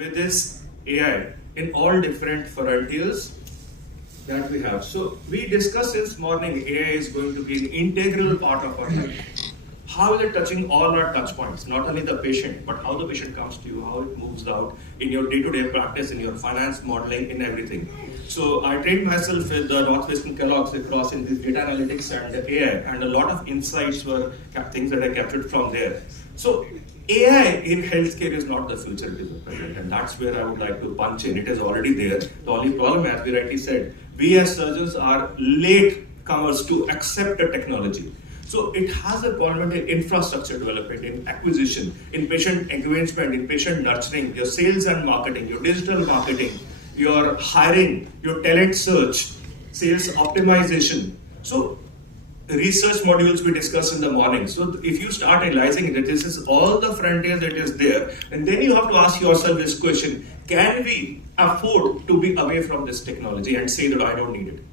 with this AI in all different frontiers that we have. So we discussed this morning, AI is going to be an integral part of our life. How is it touching all our touch points? Not only the patient, but how the patient comes to you, how it moves out in your day-to-day practice, in your finance modeling, in everything. So I trained myself with the Northwestern Kellogg's across in this data analytics and the AI, and a lot of insights were things that I captured from there. So AI in healthcare is not the future, it is the present, and that's where I would like to punch in. It is already there. The only problem, as we rightly said, we as surgeons are late comers to accept the technology. So it has a requirement in infrastructure development, in acquisition, in patient engagement, in patient nurturing, your sales and marketing, your digital marketing, your hiring, your talent search, sales optimization. So research modules we discussed in the morning. So if you start realizing that this is all the frontiers that is there, and then you have to ask yourself this question, can we afford to be away from this technology and say that I don't need it?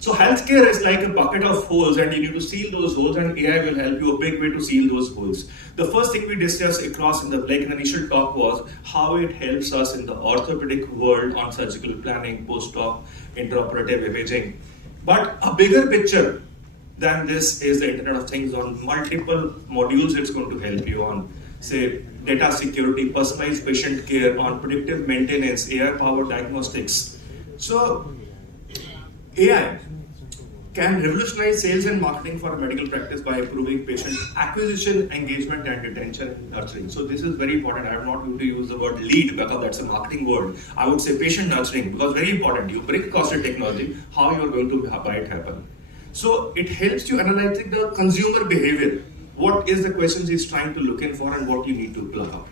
So healthcare is like a bucket of holes, and you need to seal those holes, and AI will help you a big way to seal those holes. The first thing we discussed across in the initial talk was how it helps us in the orthopedic world on surgical planning, post-op, intraoperative imaging. But a bigger picture than this is the Internet of Things on multiple modules it's going to help you on, say, data security, personalized patient care, on predictive maintenance, AI-powered diagnostics. So AI can revolutionize sales and marketing for medical practice by improving patient acquisition, engagement, and retention and nurturing. So this is very important. I am not going to use the word lead because that's a marketing word. I would say patient nurturing, because very important. You bring costed technology, how you are going to buy it happen. So it helps you analyzing the consumer behavior. What is the questions he's trying to look in for and what you need to plug up.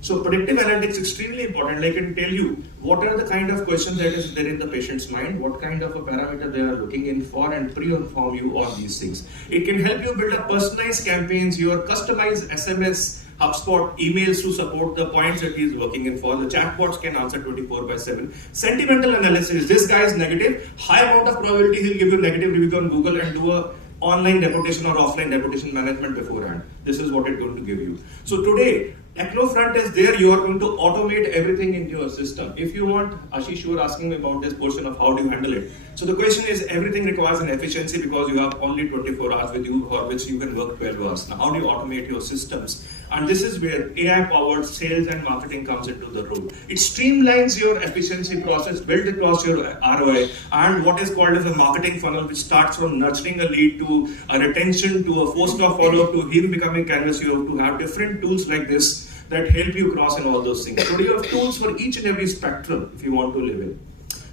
So predictive analytics is extremely important. I can tell you what are the kind of questions that is there in the patient's mind, what kind of a parameter they are looking in for, and pre-inform you on these things. It can help you build up personalized campaigns, your customized SMS, HubSpot emails to support the points that he is working in for. The chatbots can answer 24/7. Sentimental analysis, this guy is negative, high amount of probability he'll give you negative review on Google and do a online reputation or offline reputation management beforehand. This is what it's going to give you. So today, Technofront is there, you are going to automate everything in your system. If you want, Ashish, you were asking me about this portion of how do you handle it. So the question is, everything requires an efficiency because you have only 24 hours with you for which you can work 12 hours. Now, how do you automate your systems? And this is where AI-powered sales and marketing comes into the role. It streamlines your efficiency process built across your ROI and what is called as a marketing funnel, which starts from nurturing a lead to a retention to a post-op follow-up to him becoming canvas. You have to have different tools like this that help you cross in all those things. So you have tools for each and every spectrum if you want to live in.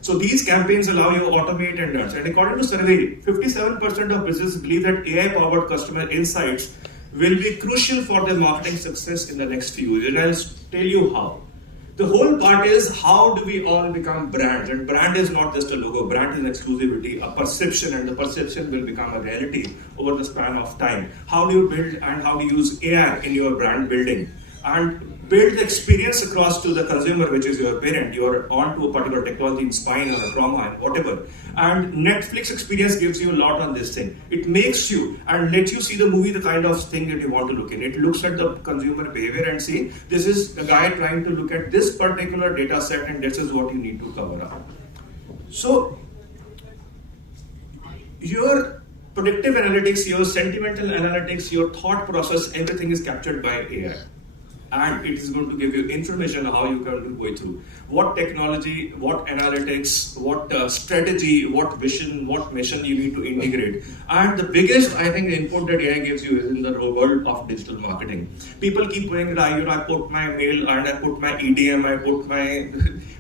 So these campaigns allow you to automate and nurture. And according to survey, 57% of businesses believe that AI-powered customer insights will be crucial for their marketing success in the next few years. And I'll tell you how. The whole part is how do we all become brands? And brand is not just a logo, brand is exclusivity, a perception, and the perception will become a reality over the span of time. How do you build and how do you use AI in your brand building? And build the experience across to the consumer, which is your parent. You are on to a particular technology in spine or a trauma and whatever. And Netflix experience gives you a lot on this thing. It makes you and lets you see the movie, the kind of thing that you want to look in. It looks at the consumer behavior and see, this is a guy trying to look at this particular data set and this is what you need to cover up. So, your predictive analytics, your sentimental analytics, your thought process, everything is captured by AI. And it is going to give you information on how you can go through. What technology, what analytics, what strategy, what vision, what mission you need to integrate. And the biggest, I think, input that AI gives you is in the world of digital marketing. People keep going, I put my mail and I put my EDM, I put my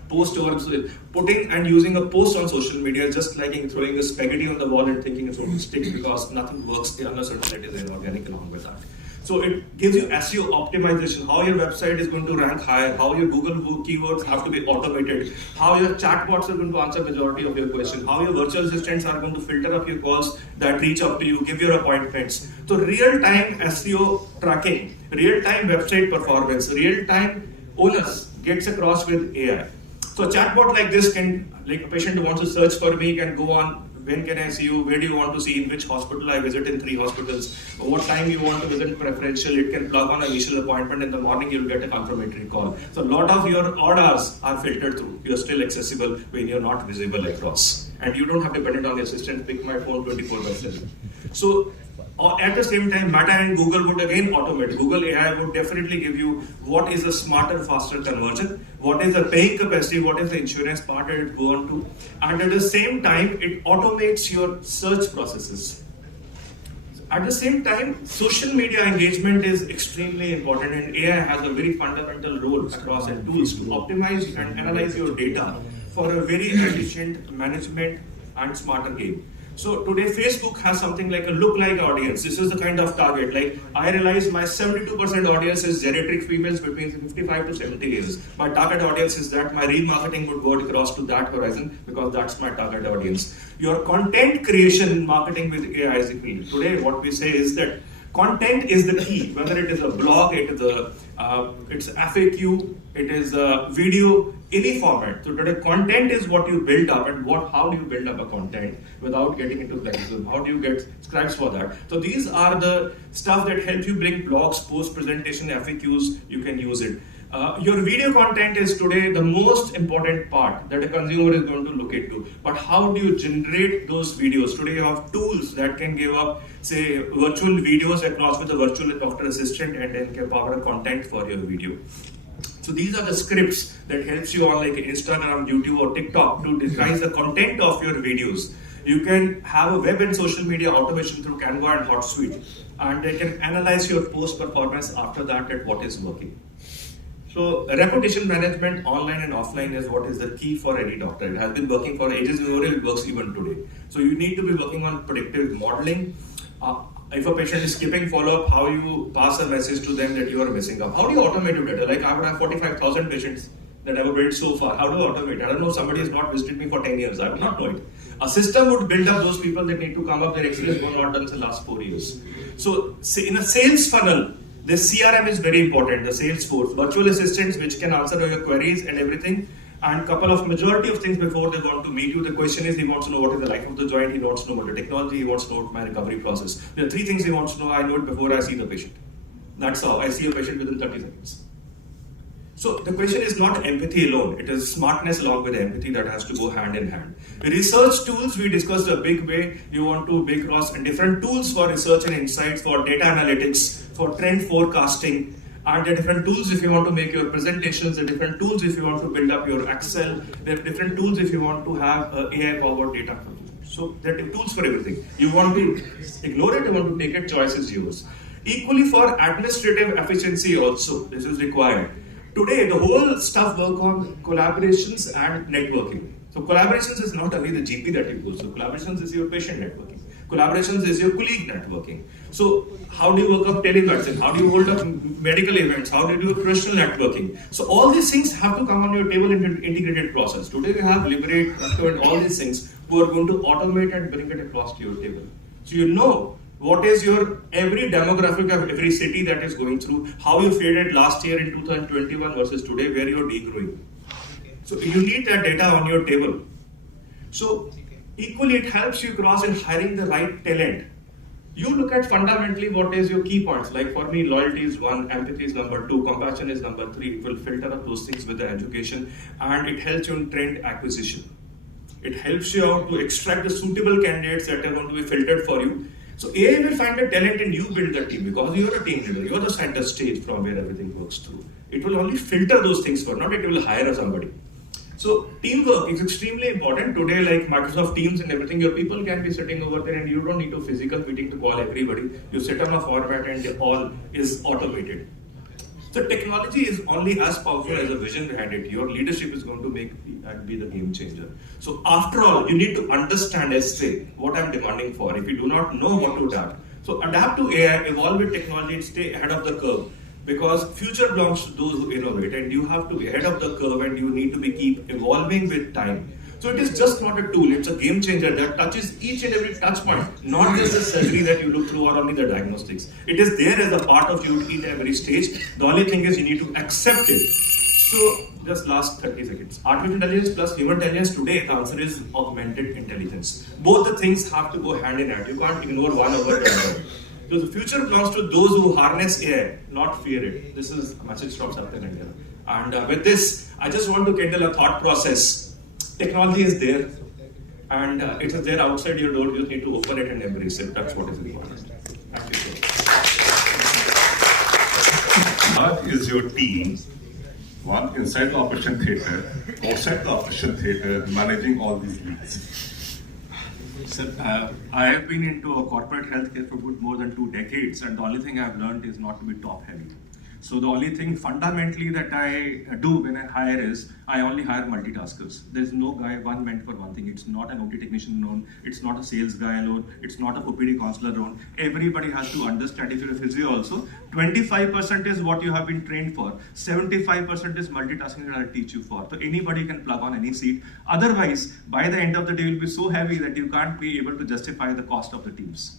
post over, putting and using a post on social media, just like throwing a spaghetti on the wall and thinking it's going to stick because nothing works unless it is inorganic along with that. So it gives you SEO optimization, how your website is going to rank higher, how your Google keywords have to be automated, how your chatbots are going to answer majority of your questions, how your virtual assistants are going to filter up your calls that reach up to you, give your appointments. So real-time SEO tracking, real-time website performance, real-time onus gets across with AI. So a chatbot like this can, like a patient who wants to search for me can go on when can I see you, where do you want to see, in which hospital I visit in 3 hospitals, what time you want to visit preferential, it can plug on an initial appointment in the morning, you'll get a confirmatory call. So a lot of your orders are filtered through. You're still accessible when you're not visible across. And you don't have to depend on the assistant, pick my phone 24/7. So at the same time, Meta and Google would again automate. Google AI would definitely give you what is a smarter, faster conversion, what is the paying capacity, what is the insurance part that it go on to, and at the same time, it automates your search processes. At the same time, social media engagement is extremely important, and AI has a very fundamental role across and tools to optimize and analyze your data for a very efficient management and smarter game. So today Facebook has something like a look-like audience. This is the kind of target. Like I realize my 72% audience is geriatric females between 55 to 70 years. My target audience is that. My remarketing would go across to that horizon because that's my target audience. Your content creation in marketing with AI is the key. Today what we say is that content is the key, whether it is a blog, it's FAQ, it is a video, any format. So today content is what you build up, and how do you build up a content without getting into criticism? How do you get scribes for that? So these are the stuff that help you bring blogs, post presentation, FAQs, you can use it. Your video content is today the most important part that a consumer is going to look into. But how do you generate those videos? Today you have tools that can give up, say, virtual videos across with a virtual doctor assistant and then can power content for your video. So these are the scripts that helps you on like Instagram, YouTube or TikTok to design the content of your videos. You can have a web and social media automation through Canva and HotSuite, and they can analyze your post performance after that at what is working. So reputation management online and offline is what is the key for any doctor. It has been working for ages before, it works even today. So you need to be working on predictive modeling. If a patient is skipping follow-up, how you pass a message to them that you are missing up. How do you automate your data? Like I would have 45,000 patients that I have built so far. How do I automate? I don't know, somebody has not visited me for 10 years. I would not know it. A system would build up those people that need to come up. Their experience was not done in the last 4 years. So in a sales funnel, the CRM is very important, the Salesforce, virtual assistants which can answer all your queries and everything, and couple of majority of things before they want to meet you. The question is, he wants to know what is the life of the joint, he wants to know what the technology, he wants to know what my recovery process. There are 3 things he wants to know. I know it before I see the patient. That's how I see a patient within 30 seconds. So the question is not empathy alone, it is smartness along with empathy that has to go hand in hand. Research tools, we discussed a big way. You want to big cross and different tools for research and insights, for data analytics, for trend forecasting, and there are different tools if you want to make your presentations, there are different tools if you want to build up your Excel, there are different tools if you want to have AI-powered data. So there are tools for everything. You want to ignore it, you want to make it, choice is yours. Equally for administrative efficiency also, this is required. Today, the whole stuff work on collaborations and networking. So collaborations is not only the GP that you go, so collaborations is your patient networking. Collaborations is your colleague networking. So how do you work up telemedicine? How do you hold up medical events? How do you do professional networking? So all these things have to come on your table in an integrated process. Today we have Liberate, and all these things who are going to automate and bring it across to your table. So you know what is your every demographic of every city that is going through, how you fared last year in 2021 versus today, where you're degrowing. So you need that data on your table. So equally it helps you cross in hiring the right talent. You look at fundamentally what is your key points. Like for me, loyalty is 1, empathy is number 2, compassion is number 3. It will filter up those things with the education, and it helps you in trend acquisition. It helps you out to extract the suitable candidates that are going to be filtered for you. So AI will find the talent and you build the team because you're a team leader, you're the center stage from where everything works through. It will only filter those things for, not it will hire somebody. So teamwork is extremely important. Today, like Microsoft Teams and everything, your people can be sitting over there and you don't need a physical meeting to call everybody. You sit on a format and all is automated. So technology is only as powerful as a vision behind it. Your leadership is going to make and be the game changer. So after all, you need to understand what I'm demanding for. If you do not know what to adapt. So adapt to AI, evolve with technology, and stay ahead of the curve. Because future belongs to those who innovate, and you have to be ahead of the curve and you need to keep evolving with time. So it is just not a tool, it's a game changer that touches each and every touch point, not just the surgery that you look through or only the diagnostics. It is there as a part of you at every stage. The only thing is you need to accept it, So, just last 30 seconds. Artificial intelligence plus human intelligence today, the answer is augmented intelligence. Both the things have to go hand in hand. You can't ignore one over the other. So the future belongs to those who harness AI, not fear it. This is a message from Satya Nadella. And with this, I just want to kindle a thought process. Technology is there, and it is there outside your door. You just need to open it and embrace it. That's what is important. Thank you so much. What is your team? One inside the operation theater, outside the operation theater, managing all these leads. Sir, I have been into a corporate healthcare for good more than 2 decades, and the only thing I've learned is not to be top heavy. So the only thing fundamentally that I do when I hire is I only hire multitaskers. There's no guy one meant for one thing. It's not an OT technician alone. It's not a sales guy alone. It's not a OPD counselor alone. Everybody has to understand. If you're a physio also, 25% is what you have been trained for. 75% is multitasking that I'll teach you for. So anybody can plug on any seat. Otherwise, by the end of the day, you'll be so heavy that you can't be able to justify the cost of the teams.